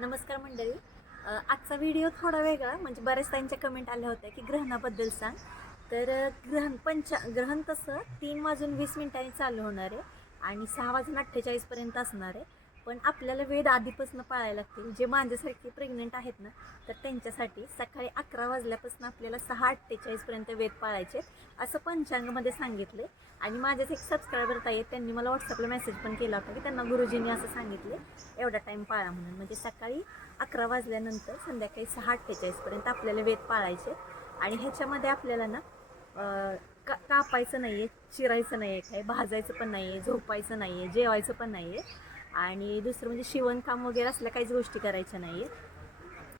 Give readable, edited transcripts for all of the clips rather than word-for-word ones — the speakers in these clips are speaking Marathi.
नमस्कार मंडळी. आजचा व्हिडिओ थोडा वेगळा, म्हणजे बऱ्याच त्यांच्या कमेंट आल्या होत्या की ग्रहणाबद्दल सांग. तर ग्रहण तसं 3:20 चालू होणार आहे आणि 6:48 असणार आहे. पण आपल्याला वेद आधीपासून पाळायला लागतील. जे माझ्यासारखे प्रेग्नेंट आहेत ना, तर त्यांच्यासाठी सकाळी 11 वाजल्यापासून आपल्याला 6:48 वेद पाळायचे असं पंचांगामध्ये सांगितले. आणि माझ्याच एक सबस्क्रायबर ताई आहेत, त्यांनी मला व्हॉट्सअपला मेसेज पण केला होता की त्यांना गुरुजींनी असं सांगितले एवढा टाईम पाळा म्हणून. म्हणजे सकाळी 11 वाजल्यानंतर संध्याकाळी 6:48 आपल्याला वेद पाळायचे. आणि ह्याच्यामध्ये आपल्याला ना कापायचं नाही आहे, चिरायचं नाही आहे, काही भाजायचं पण नाही आहे, झोपायचं नाही आहे, जेवायचं पण नाही आहे. आणि दुसरं म्हणजे शिवणकाम वगैरे असल्या काहीच गोष्टी करायच्या नाही आहेत.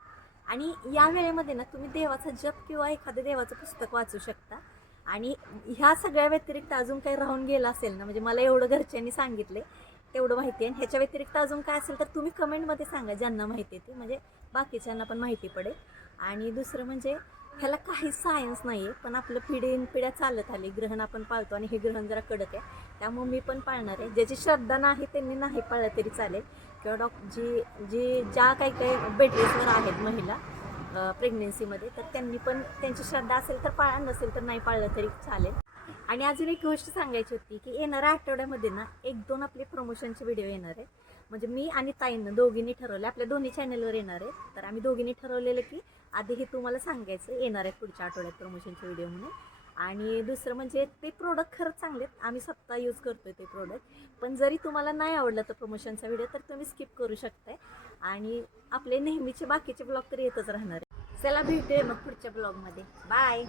आणि या वेळेमध्ये ना तुम्ही देवाचा जप किंवा एखादं देवाचं पुस्तक वाचू शकता. आणि ह्या सगळ्या व्यतिरिक्त अजून काही राहून गेलं असेल ना, म्हणजे मला एवढं घरच्यांनी सांगितले तेवढं माहिती आहे. ह्याच्या व्यतिरिक्त अजून काय असेल तर तुम्ही कमेंटमध्ये सांगा, ज्यांना माहिती आहे ते, म्हणजे बाकीच्यांना पण माहिती पडेल. आणि दुसरं म्हणजे ह्याला काही सायन्स नाही आहे, पण आपलं पिढ्या चालत आली. ग्रहण आपण पाळतो आणि हे ग्रहण जरा कडक आहे, त्यामुळे मी पण पाळणार आहे. ज्याची श्रद्धा नाही त्यांनी नाही पाळलं तरी चालेल. किंवा ज्या काही बेडरेसवर आहेत महिला प्रेग्नेन्सीमध्ये, तर त्यांनी पण त्यांची श्रद्धा असेल तर पाळा, नसेल तर नाही पाळलं तरी चालेल. आणि अजून एक गोष्ट सांगायची होती की येणाऱ्या आठवड्यामध्ये ना 1-2 आपले प्रमोशनचे व्हिडिओ येणार आहे. म्हणजे मी आणि ताईनं दोघींनी ठरवले, आपल्या दोन्ही चॅनलवर येणार आहे. तर आम्ही दोघींनी ठरवलेलं की आधी हे तुम्हाला सांगायचं येणार आहे पुढच्या आठवड्यात प्रमोशनचे व्हिडिओ म्हणून. आणि दुसरं म्हणजे ते प्रोडक्ट खरंच चांगले आहेत, आम्ही स्वतः यूज करतोय ते प्रोडक्ट. पण जरी तुम्हाला नाही आवडलं तर प्रमोशनचा व्हिडिओ, तर तुम्ही स्किप करू शकताय. आणि आपले नेहमीचे बाकीचे ब्लॉग तर येतच राहणार आहे. चला भेटूया मग पुढच्या ब्लॉगमध्ये. बाय.